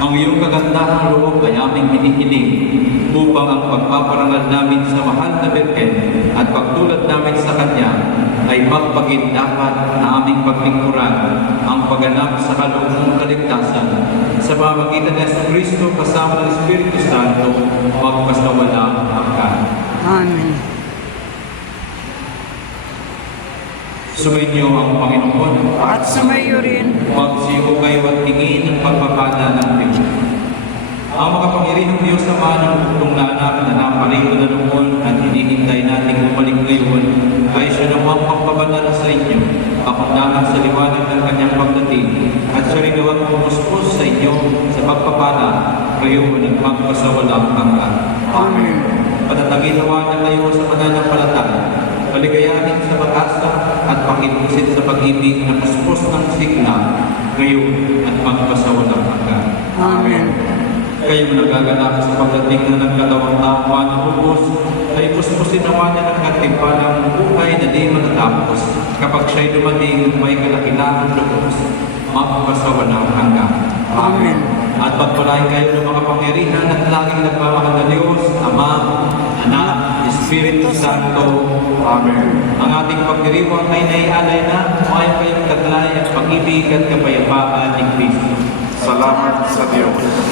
Ang iyong kagandahang loob ay aming hinihiling upang ang pagpaparangal namin sa mahal na Birhen at pagtulad namin sa Kanya ay magpagindapat na aming paglingkuran ang pagganap sa kaloob kaligtasan sa pamamagitan ng Kristo kasama ng Espiritu Santo magpasawalang hanggan. Amen. Sumainyo ang Panginoon At sumayo rin. magsigo kayo at tingin ng pagpapala ng Diyos. Ang makapangyarihang Diyos Ama ng buong na anak na naparito na noon at hinihintay nating bumalik ngayon ay siya namang magpabanal sa inyo, kapundangan sa liwanag ng kanyang pagdating at siya rin nawang pumuspos sa inyo sa pagpapala ngayon at magpasawalang hanggan. Amen. Patatagin nawa na kayo sa pananampalataya, paligayahin sa pag-asa at pakipusin sa pag-ibig na puspos ng sigla ngayon at magpasawalang hanggan. Amen. Kayo nagaganap sa pagdating na nagkatawang tao na ubos, ay puspusin nawa niya ng katimpalang buhay na di matatapos kapag siya'y dumating may kalakilahan lubos, magpasawalang hanggan. Amen. At pagpalain kayo ng mga pangyarihan at laging nagmamahal na Diyos, Ama, Anak, Espiritu Santo. Amen. Ang ating pagdiriwang ay naialay na, maayong kayong taglay at pag-ibig at kapayapaan ni Kristo. Salamat sa Diyos.